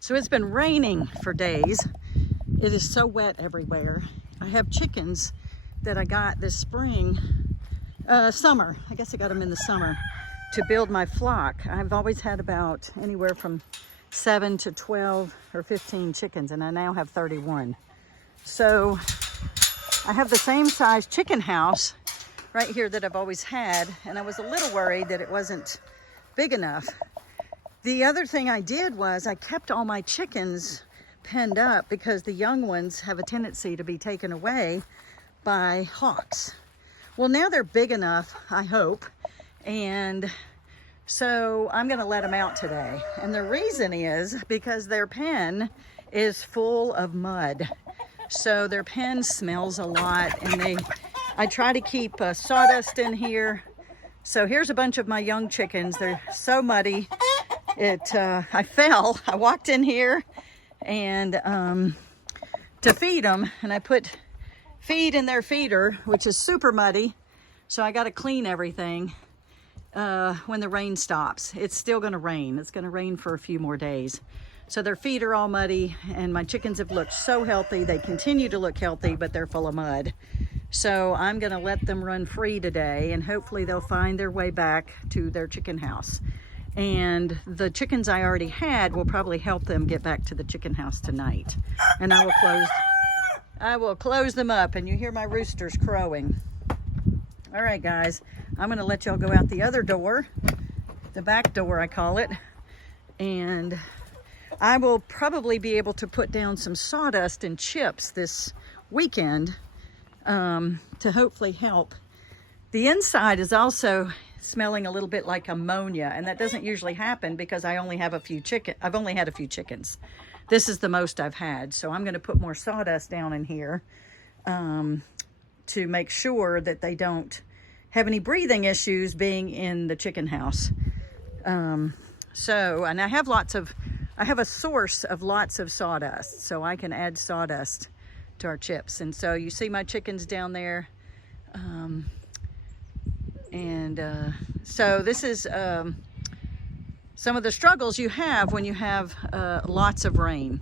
So it's been raining for days. It is so wet everywhere. I have chickens that I got this spring, summer. I guess I got them in the summer to build my flock. I've always had about anywhere from 7 to 12 or 15 chickens, and I now have 31. So I have the same size chicken house right here that I've always had, and I was a little worried that it wasn't big enough. The other thing I did was I kept all my chickens penned up because the young ones have a tendency to be taken away by hawks. Well, now they're big enough, I hope, and so I'm going to let them out today. And the reason is because their pen is full of mud. So their pen smells a lot, and I try to keep sawdust in here. So here's a bunch of my young chickens. They're so muddy. I fell. I walked in here and to feed them, and I put feed in their feeder, which is super muddy. So I got to clean everything when the rain stops. It's still going to rain. It's going to rain for a few more days. So their feet are all muddy, and my chickens have looked so healthy. They continue to look healthy, but they're full of mud. So I'm going to let them run free today, and hopefully they'll find their way back to their chicken house. And the chickens I already had will probably help them get back to the chicken house tonight. And I will close them up, and you hear my roosters crowing. All right, guys, I'm going to let y'all go out the other door, the back door I call it, and I will probably be able to put down some sawdust and chips this weekend to hopefully help. The inside is also smelling a little bit like ammonia, and that doesn't usually happen because I've only had a few chickens. This is the most I've had, so I'm going to put more sawdust down in here to make sure that they don't have any breathing issues being in the chicken house. And I have a source of lots of sawdust, so I can add sawdust to our chips. And so you see my chickens down there. So this is some of the struggles you have when you have lots of rain.